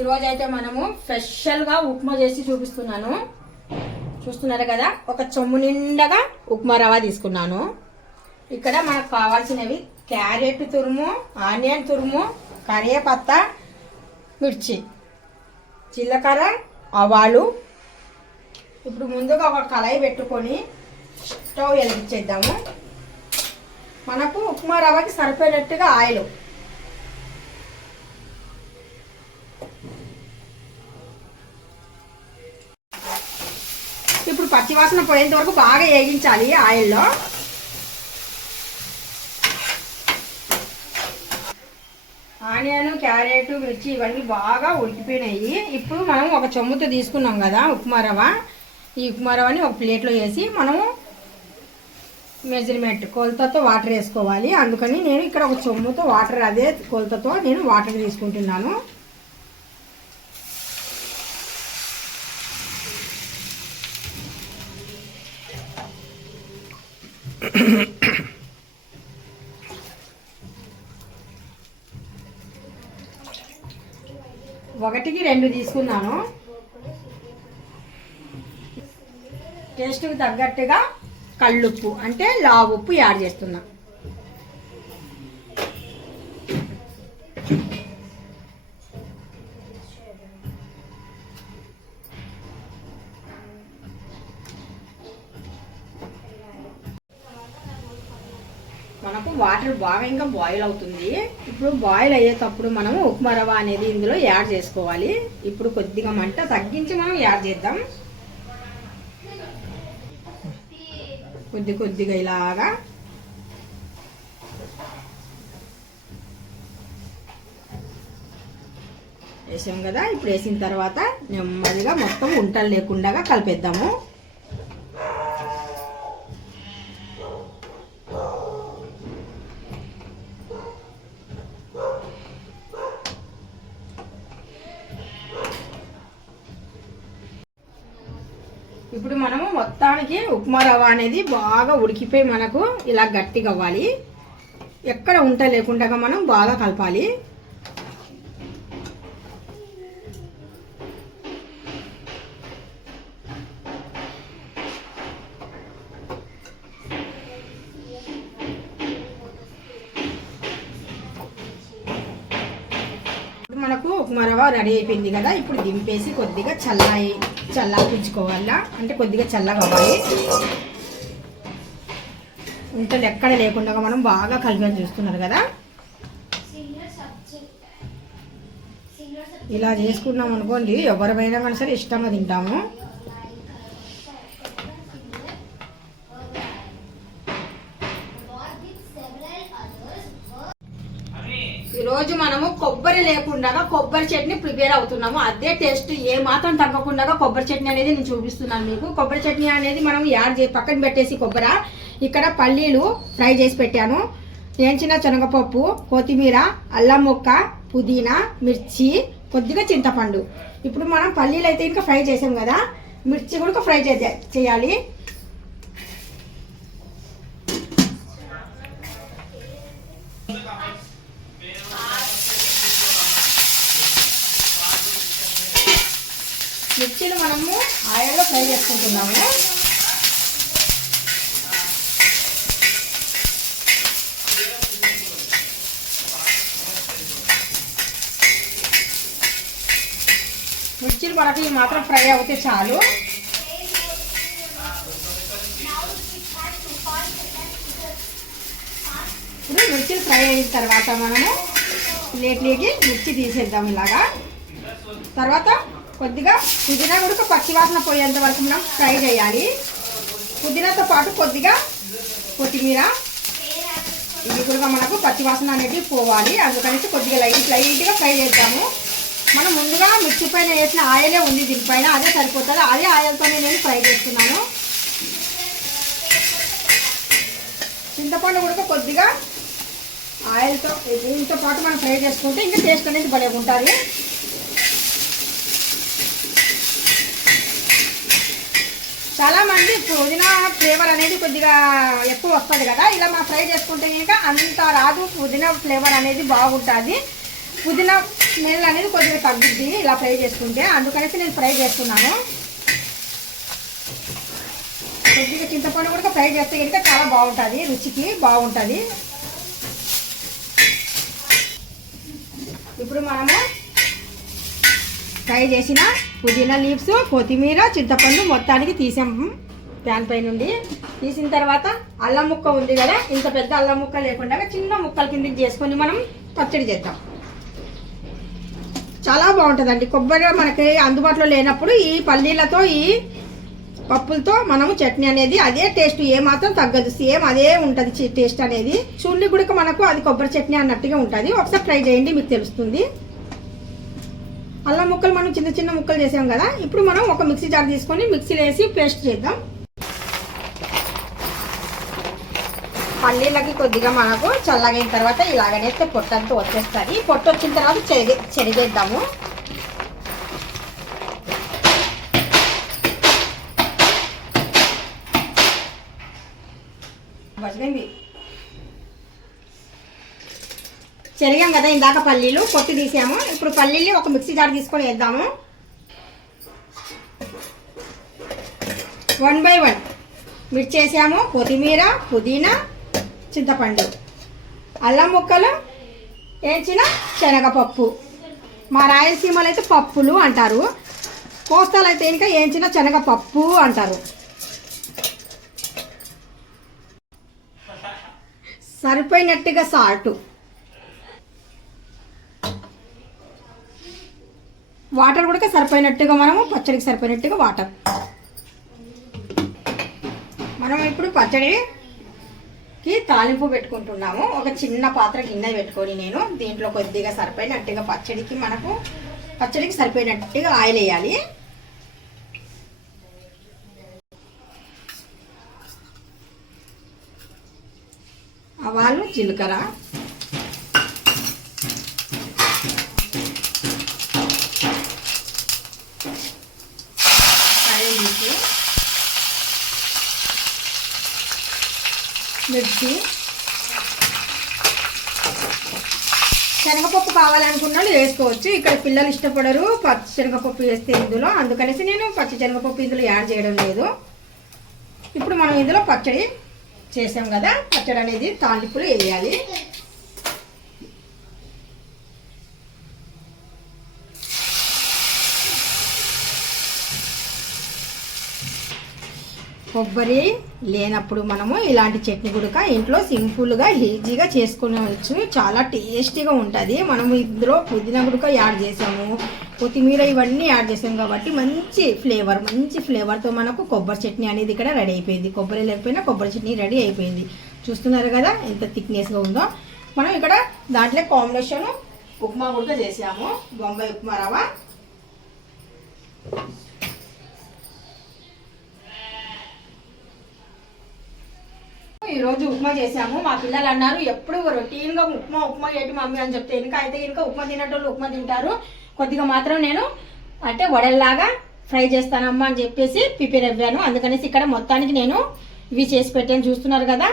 ఈరోజు అయితే మనము స్పెషల్గా ఉప్మా చేసి చూపిస్తున్నాను. చూస్తున్నారు కదా, ఒక చెంబు నిండగా ఉప్మా రవ్వ తీసుకున్నాను. ఇక్కడ మనకు కావాల్సినవి క్యారెట్ తురుము, ఆనియన్ తురుము, కరివేపత్త, మిర్చి, జీలకర్ర, ఆవాలు. ఇప్పుడు ముందుగా ఒక కళాయి పెట్టుకొని స్టవ్ వెలిగించేద్దాము. మనకు ఉప్మా రవ్వకి సరిపోయినట్టుగా ఆయిల్. ఇప్పుడు పచ్చివాసన పోయేంత వరకు బాగా వేగించాలి ఆయిల్లో. ఆనియన్, క్యారెట్, మిర్చి ఇవన్నీ బాగా ఉడికిపోయినాయి. ఇప్పుడు మనం ఒక చెంబుతో తీసుకున్నాం కదా ఉప్మా రవ్వ, ఈ ఉప్మా రవ్వని ఒక ప్లేట్లో వేసి మనము మెజర్మెంట్ కొలతతో వాటర్ వేసుకోవాలి. అందుకని నేను ఇక్కడ ఒక చెంబుతో వాటర్, అదే కొలతతో నేను వాటర్ తీసుకుంటున్నాను. ఒకటికి 2 తీసుకున్నాను. టేస్ట్కి తగ్గట్టుగా కళ్ళుప్పు అంటే లావు ఉప్పు యాడ్ చేస్తున్నా. మనకు వాటర్ బాగా ఇంకా బాయిల్ అవుతుంది. ఇప్పుడు బాయిల్ అయ్యేటప్పుడు మనము ఉప్మా రవ్వ అనేది ఇందులో యాడ్ చేసుకోవాలి. ఇప్పుడు కొద్దిగా మంట తగ్గించి మనం యాడ్ చేద్దాం. కొద్దిగా ఇలాగా వేసాం కదా. ఇప్పుడు వేసిన తర్వాత నెమ్మదిగా మొత్తం ఉంటలు లేకుండా కలిపేద్దాము. ఇప్పుడు మనము మొత్తానికి ఉప్మా రవ్వ అనేది బాగా ఉడికిపోయి మనకు ఇలా గట్టిగా అవ్వాలి. ఎక్కడ ఉంట లేకుండా మనం బాగా కలపాలి. మనకు ఉప్మా రవ్వ రెడీ అయిపోయింది కదా. ఇప్పుడు దింపేసి కొద్దిగా చల్లారించుకోవాలా, అంటే కొద్దిగా చల్లగా అవ్వాలి. ఉంటలు ఎక్కడ లేకుండా మనం బాగా కలిపి చూస్తున్నారు కదా. ఇలా చేసుకున్నాం అనుకోండి, ఎవరిమైనా కానీ సరే ఇష్టంగా తింటాము. ఈరోజు మనము కొబ్బరి లేకుండా కొబ్బరి చట్నీ ప్రిపేర్ అవుతున్నాము. అదే టేస్ట్ ఏ మాత్రం తగ్గకుండా కొబ్బరి చట్నీ అనేది నేను చూపిస్తున్నాను మీకు. కొబ్బరి చట్నీ అనేది మనం పక్కన పెట్టేసి కొబ్బరి, ఇక్కడ పల్లీలు ఫ్రై చేసి పెట్టాను, వేయించిన శనగపప్పు, కొత్తిమీర, అల్లం ముక్క, పుదీనా, మిర్చి, కొద్దిగా చింతపండు. ఇప్పుడు మనం పల్లీలు అయితే ఇంకా ఫ్రై చేసాం కదా, మిర్చి కూడా ఫ్రై చేయాలి. మిర్చిలు మనము ఆయిల్లో ఫ్రై చేసుకుంటున్నాము. మిర్చిలు మనకి మాత్రం ఫ్రై అవుతే చాలు. ఇప్పుడు మిర్చిలు ఫ్రై అయిన తర్వాత మనము ప్లేట్లోకి మిర్చి తీసేద్దాం ఇలాగా. తర్వాత కొద్దిగా పుదీనా కూడా పచ్చివాసన పోయేంత వరకు మనం ఫ్రై చేయాలి. పుదీనాతో పాటు కొద్దిగా కొత్తిమీర, ఇది కూడా మనకు పచ్చివాసన అనేది పోవాలి. అందుకని కొద్దిగా లైట్గా ఫ్రై చేద్దాము. మనం ముందుగా మిర్చి పైన వేసిన ఆయిలే ఉంది దీనిపైన, అదే సరిపోతుంది. అదే ఆయిల్తోనే నేను ఫ్రై చేస్తున్నాను. చింతపండు కూడా కొద్దిగా ఆయిల్తో దీంతో పాటు మనం ఫ్రై చేసుకుంటే ఇంకా టేస్ట్ అనేది భలే ఉంటుంది. చాలా మంది పుదీనా ఫ్లేవర్ అనేది కొద్దిగా ఎక్కువ వస్తుంది కదా, ఇలా మనం ఫ్రై చేసుకుంటే కనుక అంత రాదు. పుదీనా ఫ్లేవర్ అనేది బాగుంటుంది. పుదీనా స్మెల్ అనేది కొద్దిగా తగ్గుద్ది ఇలా ఫ్రై చేసుకుంటే, అందుకనేసి నేను ఫ్రై చేస్తున్నాను. కొద్దిగా చింతపండు కూడా ఫ్రై చేస్తే కనుక చాలా బాగుంటుంది, రుచికి బాగుంటుంది. ఇప్పుడు మనము ఫ్రై చేసిన పుదీనా లీవ్స్, కొత్తిమీర, చింతపండు మొత్తానికి తీసాము ప్యాన్ పై నుండి. తీసిన తర్వాత అల్లం ముక్క ఉంది కదా, ఇంత పెద్ద అల్లం ముక్క లేకుండా చిన్న ముక్కల కిందకి చేసుకొని మనం పచ్చడి చేద్దాం. చాలా బాగుంటుందండి. కొబ్బరి మనకి అందుబాటులో లేనప్పుడు ఈ పల్లీలతో, ఈ పప్పులతో మనము చట్నీ అనేది అదే టేస్ట్ ఏమాత్రం తగ్గదు, సేమ్ అదే ఉంటుంది టేస్ట్ అనేది. చూడండి కూడా మనకు అది కొబ్బరి చట్నీ అన్నట్టుగా ఉంటుంది. ఒకసారి ట్రై చేయండి, మీకు తెలుస్తుంది. అల్లం ముక్కలు మనం చిన్న చిన్న ముక్కలు చేసాం కదా, ఇప్పుడు మనం ఒక మిక్సీ జార్ తీసుకొని మిక్సీలో వేసి పేస్ట్ చేద్దాం. పల్లీలకి కొద్దిగా మనకు చల్లగైన తర్వాత ఇలాగనేస్తే పొట్టంతా వచ్చేస్తుంది. పొట్టు వచ్చిన తర్వాత చెరిగేద్దాము. చెరిగాం కదా ఇందాక పల్లీలు, పొట్టు తీసాము. ఇప్పుడు పల్లీలు ఒక మిక్సీ జార్ తీసుకొని వేద్దాము. 1 by 1 మిర్చి వేసాము, కొత్తిమీర, పుదీనా, చింతపండు, అల్లం ముక్కలు, వేయించిన శనగపప్పు. మా రాయలసీమలో అయితే పప్పులు అంటారు, కోస్తాలు అయితే ఇంకా వేయించిన శనగపప్పు అంటారు. సరిపోయినట్టుగా సాల్ట్, వాటర్ కూడా సరిపోయినట్టుగా, మనము పచ్చడికి సరిపోయినట్టుగా వాటర్. మనం ఇప్పుడు పచ్చడికి తాలింపు పెట్టుకుంటున్నాము. ఒక చిన్న పాత్ర గిన్నె పెట్టుకొని నేను దీంట్లో కొద్దిగా సరిపోయినట్టుగా పచ్చడికి సరిపోయినట్టుగా ఆయిల్ వేయాలి. ఆవాలు, జీలకర్ర, మిర్చి, శనగపప్పు కావాలనుకున్న వాళ్ళు వేసుకోవచ్చు. ఇక్కడ పిల్లలు ఇష్టపడరు పచ్చి శనగపప్పు వేస్తే ఇందులో, అందుకనేసి నేను పచ్చి శనగపప్పు ఇందులో యాడ్ చేయడం లేదు. ఇప్పుడు మనం ఇందులో పచ్చడి చేసాం కదా, పచ్చడి అనేది తాలింపులు వేయాలి. కొబ్బరి లేనప్పుడు మనము ఇలాంటి చట్నీ కూడా ఇంట్లో సింపుల్గా ఈజీగా చేసుకోవచ్చు. చాలా టేస్టీగా ఉంటుంది. మనము ఇందులో పుదీనా కూడా యాడ్ చేసాము, కొత్తిమీర ఇవన్నీ యాడ్ చేసాం కాబట్టి మంచి ఫ్లేవర్తో మనకు కొబ్బరి చట్నీ అనేది ఇక్కడ రెడీ అయిపోయింది. కొబ్బరి లేకపోయినా కొబ్బరి చట్నీ రెడీ అయిపోయింది. చూస్తున్నారు కదా ఎంత థిక్నెస్గా ఉందో. మనం ఇక్కడ దాంట్లో కాంబినేషన్ ఉప్మా కూడా చేసాము, బొంబాయి ఉప్మా రవ్వ. ఈరోజు ఉప్మా చేసాము. మా పిల్లలు అన్నారు ఎప్పుడు రొటీన్గా ఉప్మా ఏంటి మమ్మీ అని చెప్తే, ఇంకా ఉప్మా తినేటోళ్ళు ఉప్మా తింటారు, కొద్దిగా మాత్రం నేను అంటే వడల్లాగా ఫ్రై చేస్తానమ్మా అని చెప్పేసి ప్రిపేర్ అవ్వాను. అందుకనేసి ఇక్కడ మొత్తానికి నేను ఇవి చేసి పెట్టాను. చూస్తున్నారు కదా.